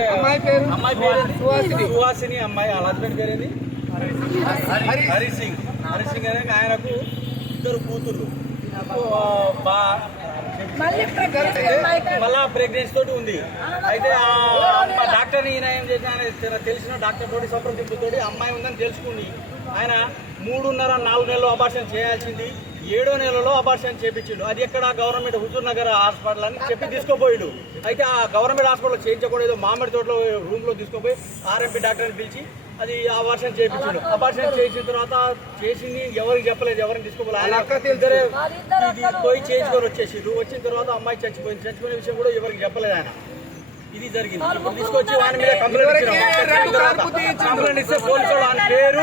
అమ్మాయి పేరు సుహాసిని. అమ్మాయి వాళ్ళ హస్బెండ్ పేరేది హరిసింగ్. హరిసింగ్ అనే ఆయనకు 2 కూతుర్లు. మళ్ళా ప్రెగ్నెన్సీ తోటి ఉంది. అయితే ఆ డాక్టర్ని ఈయన ఏం చేసి ఆయన తెలిసిన డాక్టర్ తోటి సంప్రదింపుతోటి అమ్మాయి ఉందని తెలుసుకుని ఆయన 3.5-4 నెలలు అబార్షన్ చేయాల్సింది 7వ నెలలో అబార్షన్ చేయించిండు. అది ఎక్కడ గవర్నమెంట్ హుజూర్ నగర్ హాస్పిటల్ అని చెప్పి తీసుకుపోయాడు. అయితే ఆ గవర్నమెంట్ హాస్పిటల్ చేయించకూడదు, మామిడి తోటలో రూమ్లో తీసుకుపోయి ఆర్ఎంపీ డాక్టర్ని పిలిచి అది అబార్షన్ చేయించాడు. అబార్షన్ చేసిన తర్వాత చేసింది ఎవరికి చెప్పలేదు, ఎవరిని తీసుకోవాలి. ఆయన ఇద్దరే పోయి చేయించుకొని వచ్చేసిండు. వచ్చిన తర్వాత అమ్మాయి చచ్చిపోయింది. చచ్చిపోయిన విషయం కూడా ఎవరికి చెప్పలేదు ఆయన. ఇది జరిగింది. ఇప్పుడు తీసుకొచ్చి వాని మీద కంప్లైంట్ ఇస్తే పోలీసు ఆయన పేరు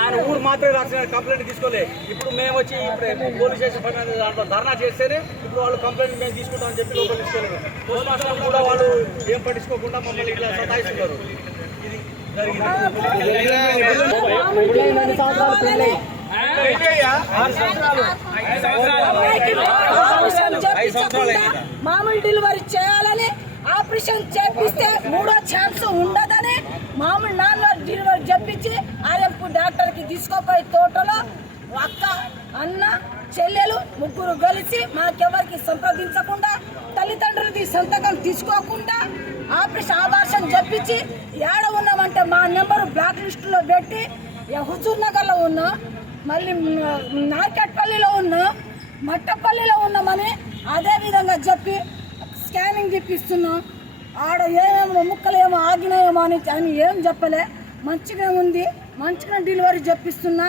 ఆయన ఊరు మాత్రమే రాసిన కంప్లైంట్ తీసుకోలే. ఇప్పుడు మేము వచ్చి ఇప్పుడు పోలీస్ స్టేషన్ దాంట్లో ధర్నా చేస్తేనే ఇప్పుడు వాళ్ళు కంప్లైంట్ మేము తీసుకుంటామని చెప్పి లోపల తీసుకోలేదు. పోస్ట్ మాస్టర్ కూడా వాళ్ళు ఏం పట్టించుకోకుండా మమ్మల్ని ఇట్లా సతాయిస్తున్నారు. ఇది జరిగింది. మామూలు డెలివరీ చేయాలని ఆపరేషన్ చేపిస్తే 3వ ఛాన్స్ ఉండదని మామూలు నార్మల్ డెలివరీ చెప్పించి ఆర్ఎంపీ డాక్టర్కి తీసుకుపోయి తోటలో అక్క అన్న చెల్లెలు 3 కలిసి మాకెవరికి సంప్రదించకుండా తల్లిదండ్రులది సంతకం తీసుకోకుండా అబార్షన్ చెప్పించి ఏడ ఉన్నామంటే మా నెంబరు బ్లాక్ లిస్టులో పెట్టి హుజూర్ నగర్లో ఉన్నా, మళ్ళీ నార్కెట్పల్లిలో ఉన్నా, మట్టపల్లిలో ఉన్నామని అదే విధంగా చెప్పి స్కానింగ్ తెప్పిస్తున్నాం. ఆడ ఏమేమో ముక్కలు ఏమో ఆగినాయేమో అని ఏం చెప్పలే. మంచిగా ఉంది, మంచిగా డెలివరీ చెప్పిస్తున్నా.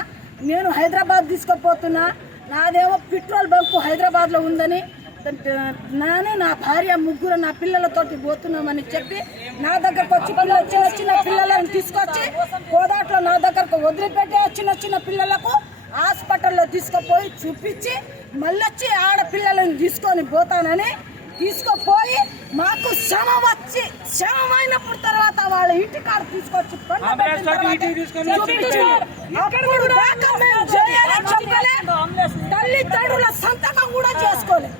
నేను హైదరాబాద్ తీసుకుపోతున్నా. నాదేమో పెట్రోల్ బంకు హైదరాబాద్లో ఉందని నేను నా భార్య 3 నా పిల్లలతోటి పోతున్నామని చెప్పి నా దగ్గరకు వచ్చి చిన్న పిల్లలను తీసుకొచ్చి కోదాట్లో నా దగ్గరకు వదిలిపెట్టి చిన్న పిల్లలకు హాస్పిటల్లో తీసుకుపోయి చూపించి మళ్ళొచ్చి ఆడపిల్లలను తీసుకొని పోతానని తీసుకుపోయి మాకు శమమైనప్పుడు తర్వాత వాళ్ళ ఇంటికాడ తీసుకొచ్చి తల్లిదండ్రుల సంతకం కూడా చేసుకోలేదు.